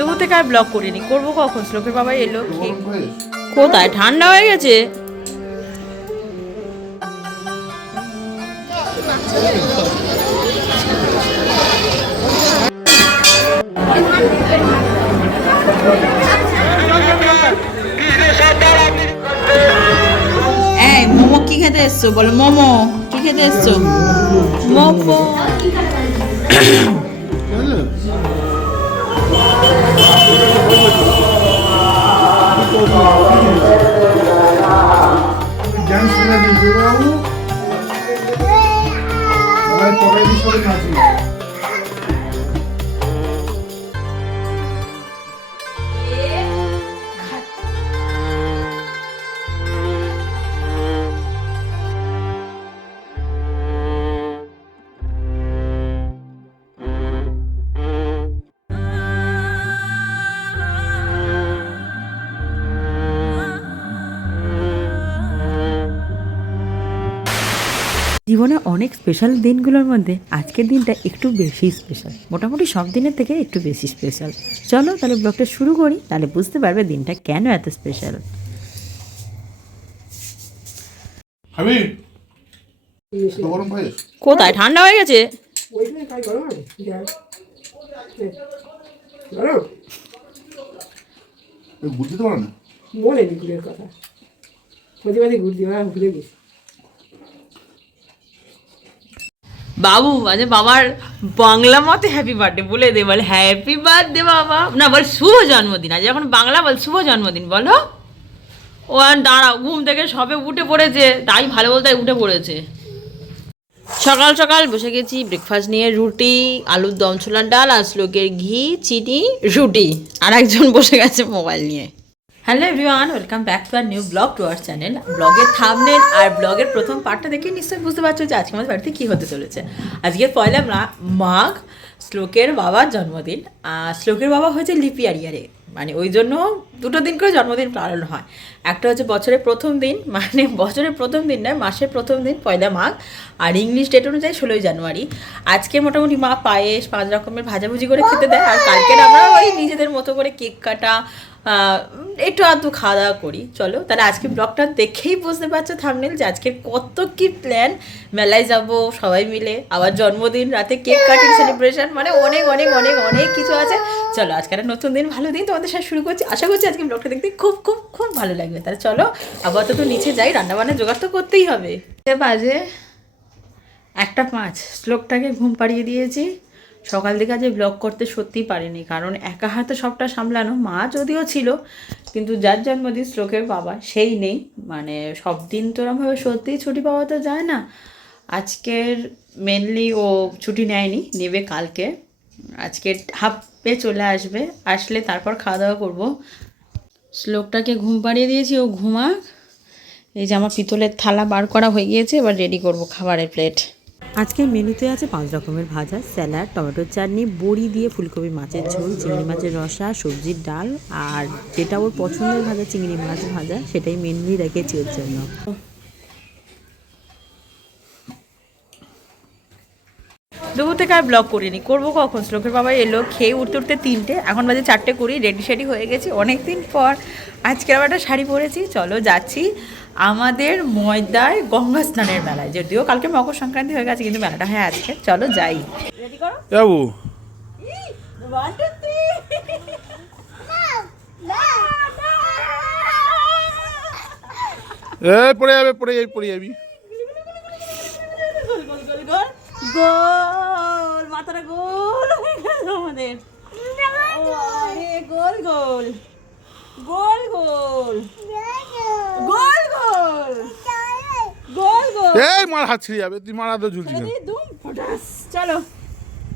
দুপুর থেকে আর ব্লগ করিনি, করবো কখন? শ্লোকের বাবা এলো, কোথায় ঠান্ডা হয়ে গেছে। এই মোমো কি খেতে এসছো বলো? মোমো কি খেতে এসছো? মোমো জীবনে অনেক স্পেশাল দিনগুলোর মধ্যে আজকের দিনটা একটু বেশি স্পেশাল, মোটামুটি সব দিনের থেকে একটু বেশি স্পেশাল। চলো তাহলে ব্লগটা শুরু করি, তাহলে বুঝতে পারবে দিনটা কেন এত স্পেশাল। কোথায় ঠান্ডা হয়ে গেছে? বলেনি ঘুরের কথা, প্রতিবাদী ঘুরতে ভুলে গেছি। বাবু আজ বাবার বাংলা মতে হ্যাপি বার্থডে বলে দে, বল হ্যাপি বার্থডে বাবা, না বল শুভ জন্মদিন। আজ এখন বাংলা বল শুভ জন্মদিন বলো। ও আর দাঁড়াও, ঘুম থেকে সবে উঠে পড়েছে, তাই ভালো বলতে উঠে পড়েছে। সকাল সকাল বসে গেছি ব্রেকফাস্ট নিয়ে, রুটি, আলুর দম, ছোলার ডাল আর শ্লোকের ঘি, চিনি, রুটি। আর একজন বসে গেছে মোবাইল নিয়ে। Hello everyone, welcome back to R new blog to our channel. ব্লগের থাম্বনেল আর ব্লগের প্রথম পার্টটা দেখে নিশ্চয়ই বুঝতে পারছো যে আজকে আমাদের বাড়িতে কী হতে চলেছে। আজকে পয়লা মাঘ, শ্লোকের বাবার জন্মদিন। শ্লোকের বাবা হয়েছে লিপিয়ার ইয়ারে, মানে ওই জন্য দুটো দিন করে জন্মদিন পালন হয়। একটা হচ্ছে বছরের প্রথম দিন, মানে বছরের প্রথম দিন নয়, মাসের প্রথম দিন পয়লা মাঘ, আর ইংলিশ ডেট অনুযায়ী 16ই জানুয়ারি। আজকে মোটামুটি মা পায়েস 5 রকমের ভাজাভুজি করে খেতে দেয়, আর কালকের আমরা ওই নিজেদের মতো করে কেক কাটা, একটু আধটু খাওয়া দাওয়া করি। চলো তাহলে আজকে ব্লগটা দেখেই বুঝতে পারছো থাম্বনেল যে আজকে কত কি প্ল্যান। মেলায় যাব সবাই মিলে, আবার জন্মদিন, রাতে কেক কাটিং, সেলিব্রেশন, মানে অনেক অনেক অনেক অনেক কিছু আছে। চলো আজকে একটা নতুন দিন, ভালো দিন তোমাদের সাথে শুরু করছি। আশা করছি আজকে ব্লগটা দেখতে খুব খুব খুব ভালো লাগবে। তাহলে চলো আপাতত নিচে যাই, রান্নাবান্না জোগাড় তো করতেই হবে। বাজে 1:05, শ্লোকটাকে ঘুম পাড়িয়ে দিয়েছি। সকাল থেকে আজ ব্লগ করতে সত্যিই পারিনি, কারণ একা হাতে সবটা সামলানো। মা যদিও ছিল, কিন্তু যার জন্মদিন শ্লোকের বাবা সেই নেই। মানে সব দিন তো এরমভাবে সত্যিই ছুটি পাওয়া তো যায় না। আজকের মেনলি ও ছুটি নেয়নি, নেবে কালকে। আজকে হাফে চলে আসবে, আসলে তারপর খাওয়া দাওয়া করবো। শ্লোকটাকে ঘুম পাড়িয়ে দিয়েছি, ও ঘুমাক। এই যে আমার পিতলের থালা বার করা হয়ে গিয়েছে, এবার রেডি করব খাবারের প্লেট। আজকের মেনুতে আছে 5 রকমের ভাজা, স্যালাড, টমেটোর চাটনি, বড়ি দিয়ে ফুলকপি মাছের ঝোল, চিংড়ি মাছের রসা, সবজির ডাল, আর যেটা ওর পছন্দের ভাজা চিংড়ি মাছ ভাজা, সেটাই মেনলি রেখেছি ওর জন্য। দুপুর থেকে আর ব্লগ করিনি, করবো কখন? শ্লোকের বাবা এলো, খেয়ে উঠতে উঠতে 3টে, এখন বাজে 4টে 20, রেডি শেডি হয়ে গেছি অনেক দিন পর। আজকে আবার একটা শাড়ি পরেছি। চলো যাচ্ছি আমাদের ময়দায় গঙ্গা স্নানের মেলায়। যদিও কালকে মকর সংক্রান্তি হয়ে গেছে, কিন্তু মেলাটা হয় আজকে। চলো যাই। রেডি করো যাবো। পড়ে যাবে, পড়ে যাবি, পড়ে যাবি। গোল, মাথাটা গোল হয়ে গেল আমাদের। গোল গোল গোল গোল গোল গোল গোল গোল। এই মার হাত ছিঁড়ে যাবে, তুই মারা তো ঝুলছি না। চলো।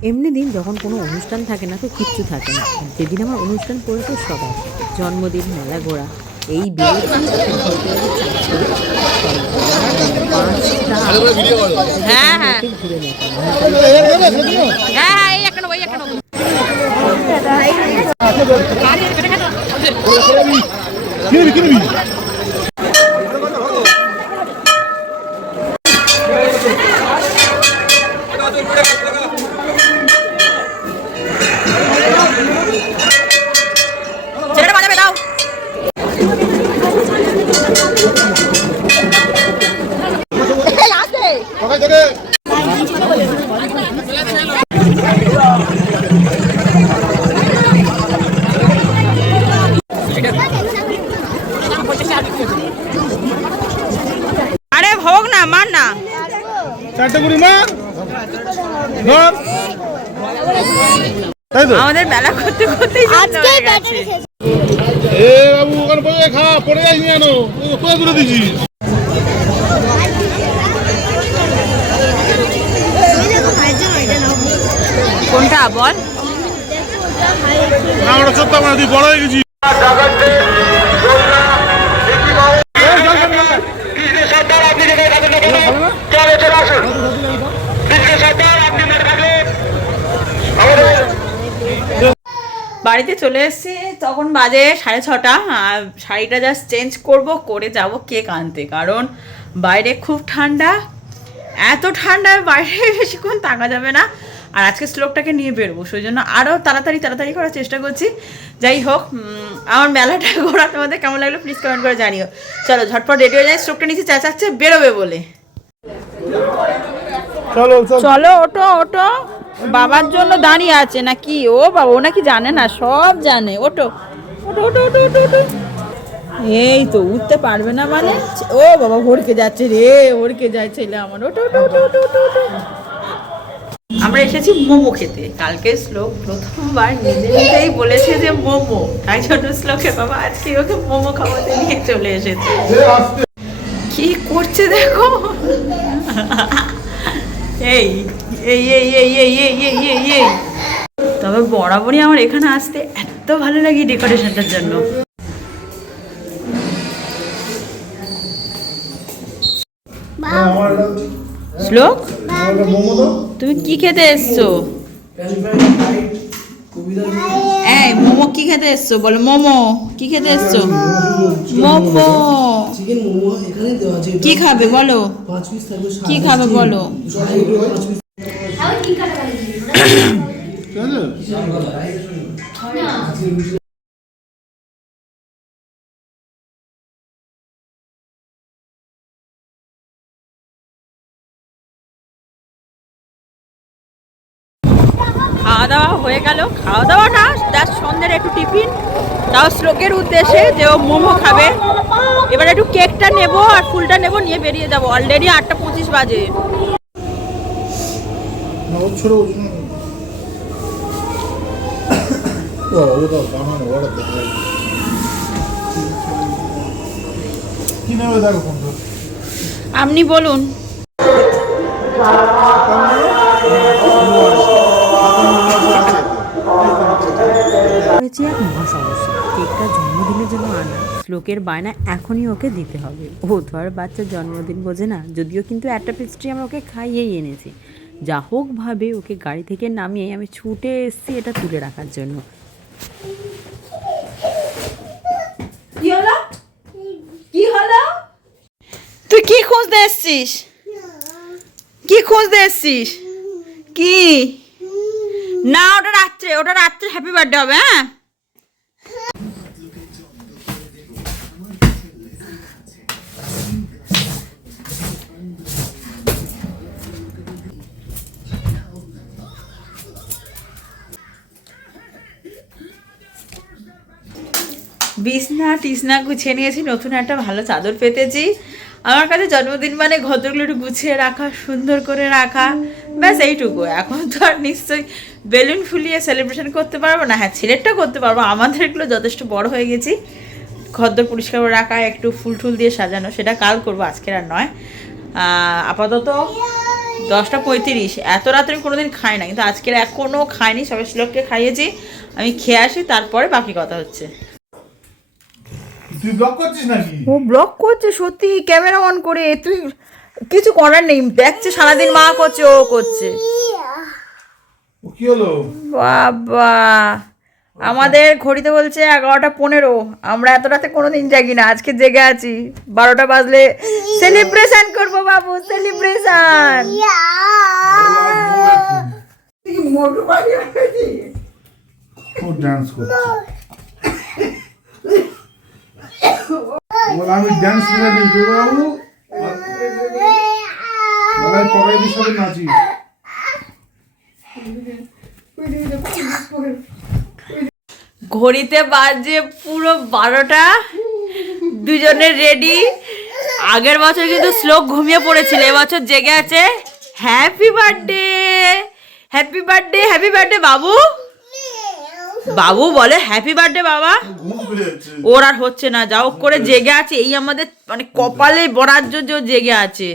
এমনি দিন যখন কোনো অনুষ্ঠান থাকে না তো কিচ্ছু থাকে না। যেদিন আমার অনুষ্ঠান পড়েছে সবাই, জন্মদিন, মেলা ঘোরা, এই হ্যাঁ হ্যাঁ ঘুরে নিতাম। হ্যাঁ হ্যাঁ, এই একটা নেবো, এই একটা নেবো। তাই তো আমাদের মেলা করতে করতেই আজকে হয়ে ব্যাটারি গেছে। শেষ। এ বাবু ওখানে বসে খা, পড়ে যাস নি কেন? কোথায় তুলে দিছিস? কোনটা বল? না ওটা সত্য না, তুই বড় হয়ে গেছিস। বাড়িতে চলে এসেছি, তখন বাজে 6:30। আর শাড়িটা জাস্ট চেঞ্জ করব, করে যাব কেক আনতে, কারণ বাইরে খুব ঠান্ডা। এত ঠান্ডায় বাইরে বেশিক্ষণ থাকা যাবে না। আর আজকে শ্লোকটাকে নিয়ে বেরোবো, সেই জন্য আরও তাড়াতাড়ি করার চেষ্টা করছি। যাই হোক, আমার মেলাটা ঘোরা তোমাদের কেমন লাগলো প্লিজ কমেন্ট করে জানিও। চলো ঝটপট রেডি হয়ে যাই, শ্লোকটা নিচে চেঁচাচ্ছে বেরোবে বলে। চলো চলো চলো ওটো ওটো, বাবার জন্য দাঁড়িয়ে আছে নাকি? ও বাবা, ও নাকি জানে না, সব জানে। ওটো ওটো ওটো ওটো ওটো ওটো। এই তো উঠতে পারবে না মানে? ও বাবা হড়কে যাচ্ছে রে, হড়কে যায় ছেলে আমার। ওটো ওটো ওটো ওটো ওটো ওটো। আমরা এসেছি মোমো খেতে। কালকে শ্লোক প্রথমবার নিজে নিজেই বলেছে যে মোমো, তাই জন্য শ্লোকের বাবা আজকে ওকে মোমো খাওয়াতে নিয়ে চলে এসেছে। কি করছে দেখো। এই এই এই এই এই এই এই এই এই। তবে বরাবরই আমার এখানে আসতে এত ভালো লাগে ডেকোরেশনটার জন্য। শ্লোক, তুমি কি খেতে এসছো? এই মোমো কি খেতে এসছো বলো? মোমো কি খেতে এসছো? মোমো চিকেন মোমো এখানে দেওয়া আছে। কি খাবে বলো? 5 পিস থাকবে। কি খাবে বলো? আবার কি কাটা পারি? খাওয়া দাওয়া হয়ে গেল। খাওয়া দাওয়া না, তার সন্ধ্যের একটু টিফিন, তাও শ্লোকের উদ্দেশ্যে যে ও মোমো খাবে। এবার একটু কেকটা নেবো আর ফুলটা নেবো, নিয়ে বেরিয়ে যাবো। অলরেডি 8:25 বাজে। আপনি বলুন। হয়েছে এক মহা সমস্যা। কেকটা জন্মদিনের জন্য আনা, শ্লোকের বায়না এখনই ওকে দিতে হবে। ও তো আর বাচ্চার জন্মদিন বোঝে না। যদিও কিন্তু একটা পেস্ট্রি আমরা ওকে খাইয়েই এনেছি। যা হোক ভাবে ওকে গাড়ি থেকে নামিয়ে আমি ছুটে এসেছি এটা তুলে রাখার জন্য। কি হলো? কি হলো? তুই কি খুঁজতে এসছিস? কি খুঁজতে এসছিস? কি না, ওটা রাত্রে হ্যাপি বার্থডে হবে। হ্যাঁ, বিছনা টিসনা গুছিয়ে নিয়েছি, নতুন একটা ভালো চাদর পেতেছি। আমার কাছে জন্মদিন মানে ঘরগুলো একটু গুছিয়ে রাখা, সুন্দর করে রাখা, ব্যাস এইটুকু। এখন তো আর নিশ্চয়ই বেলুন ফুলিয়ে সেলিব্রেশন করতে পারবো না। হ্যাঁ, ছেলেরটা করতে পারবো, আমাদের এগুলো যথেষ্ট বড় হয়ে গেছি। ঘরদোর পরিষ্কার করে রাখা, একটু ফুল টুল দিয়ে সাজানো, সেটা কাল করবো, আজকের আর নয়। আপাতত 10:35। এত রাত্রে আমি কোনোদিন খাই না, কিন্তু আজকের এখনও খাইনি। সবাই শ্লোককে খাইয়েছি, আমি খেয়ে আসি, তারপরে বাকি কথা হচ্ছে। তুই ব্লক করছিস নাকি? ও ব্লগ করছে সত্যি, ক্যামেরা অন করে। তুই কিছু করার নেই, দেখছে সারাদিন মা করছে, ও করছে। ও কি হলো? বাবা, আমাদের ঘড়িতে বলছে 11:15। আমরা এত রাতে কোনোদিন জাগি না, আজকে জেগে আছি। 12টা বাজলে সেলিব্রেশন করবো বাবু, সেলিব্রেশন। ও ডান্স করছে। আমি ডান্স করে দিই বাবু, গলায় পকাই দিয়ে সবাই নাচি। ঘড়িতে বাজে পুরো 12টা, দুজনে রেডি। আগের বছর কিন্তু শ্লোক ঘুমিয়ে পড়েছিল, এবছর জেগে আছে। Happy birthday, happy birthday, happy birthday বাবু। বাবু বলে হ্যাপি বার্থডে বাবা। ঘুম পেয়েছে। ওর আর হচ্ছে না, যা হোক করে জেগে আছে, এই আমাদের মানে কপালে বরাজ্য যে ও জেগে আছে।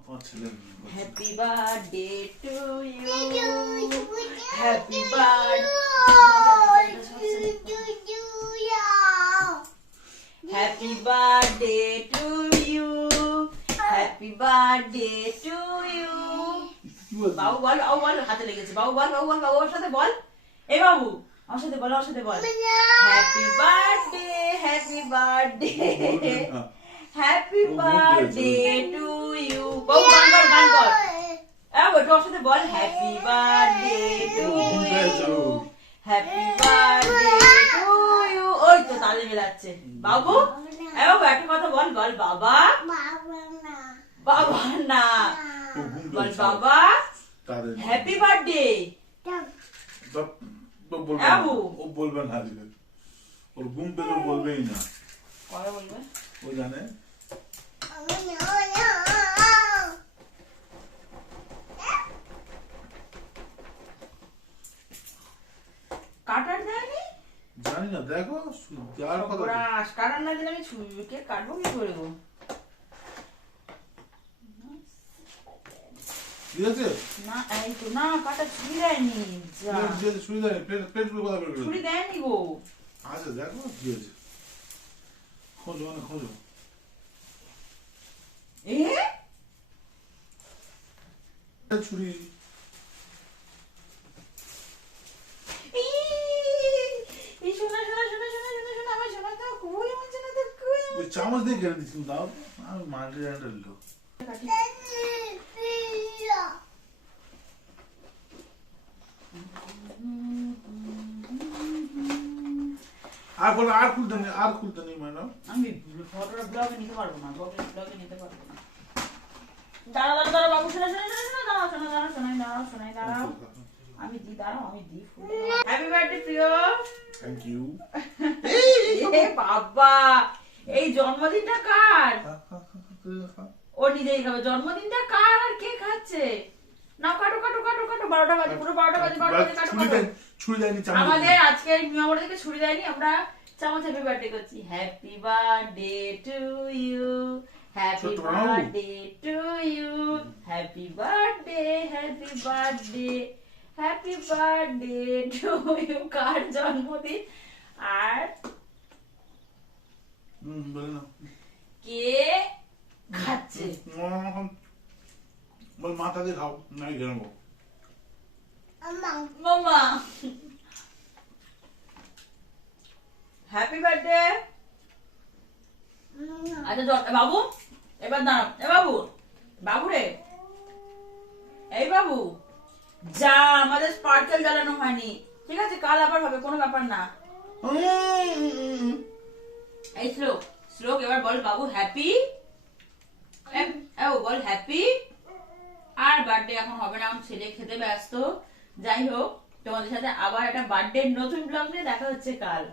আমার ছেলে happy birthday to you, happy birthday, happy birthday to you, happy birthday to you. বাবু বল, বাবু বল, হাতে লেগেছে, বাবু বল, বাবু বল, বাবু ওর সাথে বল, এই বাবু আমার সাথে বল, আমার সাথে বল, happy birthday, happy birthday, happy birthday to you. বাবু গান কর, গান কর, ওইটা ওর সাথে বল, happy birthday to you, happy birthday to you. ওই তো তালে মেলাচ্ছে বাবু। বাবু একটা কথা বল, বল বাবা, বাবা না, বল বাবা হ্যাপি বার্থডে। ও বলবে না আজকে, ওর ঘুম পেলে বলবেই না। কবে বলবে ও জানে। কাটার দেয়নি, জানি না, দেখো যার কথা। কাটার না দিলে আমি কেক কাটবো কি করে গো? ঠিক আছে না এই তো না, কাটা ছুরি দেয়নি, যা ছুরি দেয়নি, প্লেট গুলো কথা বলবে। ছুরি দেয়নি গো। আচ্ছা দেখো দিয়েছে, খোঁজো মানে খোঁজো। ছুরি ওই চামচ দিয়ে কেটে দিচ্ছি, দাও আমি মাল্টি হ্যান্ডেল লোক। আর বলো, আর খুলতে নেই, আর খুলতে নেই ম্যাডাম। আমি ফটোটা ব্লগে নিতে পারবো না, ব্লগে নিতে পারবো না। দাঁড়া দাঁড়া দাঁড়া বাবু, শোনা শোনা শোনা শোনা, দাঁড়া শোনা দাঁড়া, শোনাই দাঁড়াও, শোনাই দাঁড়াও, আমি দি দাঁড়াও, আমি দি। হ্যাপি বার্থডে প্রিয়। Thank you. এ বাবা, এই জন্মদিনটা কার? ও নিজেই খাবে। জন্মদিনটা কার আর কে খাচ্ছে? না কাটো কাটো কাটো কাটো, 12টা বাজে, পুরো 12টা বাজে, 12টা বাজে, কাটো কাটো। ছুরি দেয়নি, চামচ। আমাদের আজকে নিয়ম থেকে ছুরি দেয়নি, আমরা চামচ হ্যাপি বার্থডে করছি। Happy birthday to you, happy birthday to you, happy birthday, happy birthday, happy birthday to you. কার জন্মদিন আর বলে না কে খাচ্ছে? বল মাথা দিয়ে খাও, নাই জানাবো। মামা হ্যাপি বার্থডে। আচ্ছা বাবু এবার দাঁড়াও, এ বাবু, বাবু রে, এই বাবু, যা আমাদের স্পার্কেল জ্বালানো হয়নি, ঠিক আছে, কাল আবার হবে, কোনো ব্যাপার না। এই শ্লোক, শ্লোক এবার বল বাবু হ্যাপি, বল হ্যাপি। আর বার্থডে এখন হবে না, ছেলে খেতে ব্যস্ত। যাই হোক, তোমাদের সাথে আবার একটা বার্থডে নতুন ব্লগ নিয়ে দেখা হচ্ছে কাল।